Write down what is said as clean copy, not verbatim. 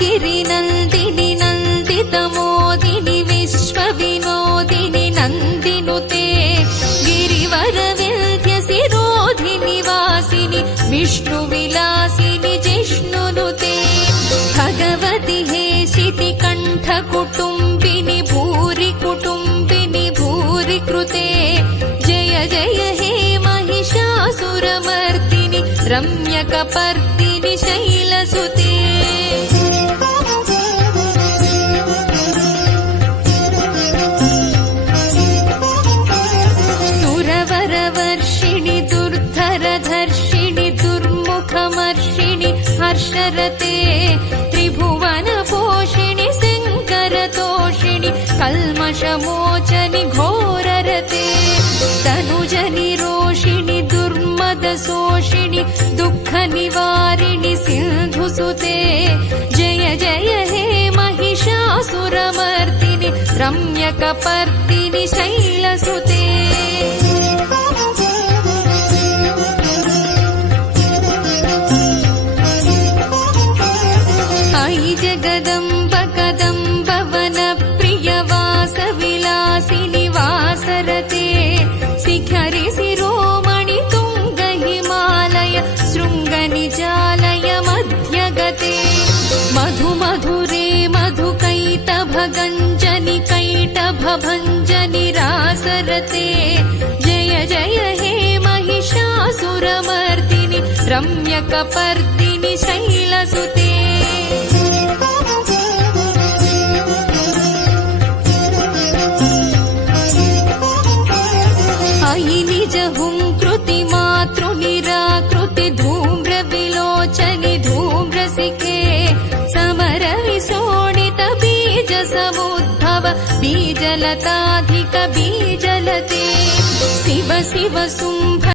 गिरि नन्दिनि नन्दितमोदिनि विश्वविनोदिनि नन्दिनुते गिरिवरविन्ध्यसिरोधिनि वासिनि विष्णुविलासिनि जिष्णुनुते भगवति हेशिति कण्ठकुटुम्बिनि भूरि कुटुम्बिनि भूरि कृते जय जय हे महिषासुरमर्दिनि रम्यकपर्दिनि शैलसुते हर्षरते त्रिभुवनपोषिणि शङ्करतोषिणि कल्मषमोचनि घोररते तनुजनि रोषिणि दुर्मदशोषिणि दुःखनिवारिणि सिन्धुसुते जय जय हे महिषासुरमर्दिनि रम्यकपर्दिनि शैलसुते जगदम्ब कदम्ब वनप्रियवासविलासिनि वासरते शिखरि शिरोमणि तुङ्ग हिमालय शृङ्गनिजालय मध्यगते मधुमधुरे मधुकैटभगञ्जनि कैटभभञ्जनि रासरते जय जय हे महिषासुरमर्दिनि रम्यकपर्दिनि शैलसुते निज हुंकृति मातृनिराकृति धूम्र विलोचनि धूम्रसिके समर विशोणित बीज समुद्भव बीजलताधिक बीजलते शिव शिव शुंभ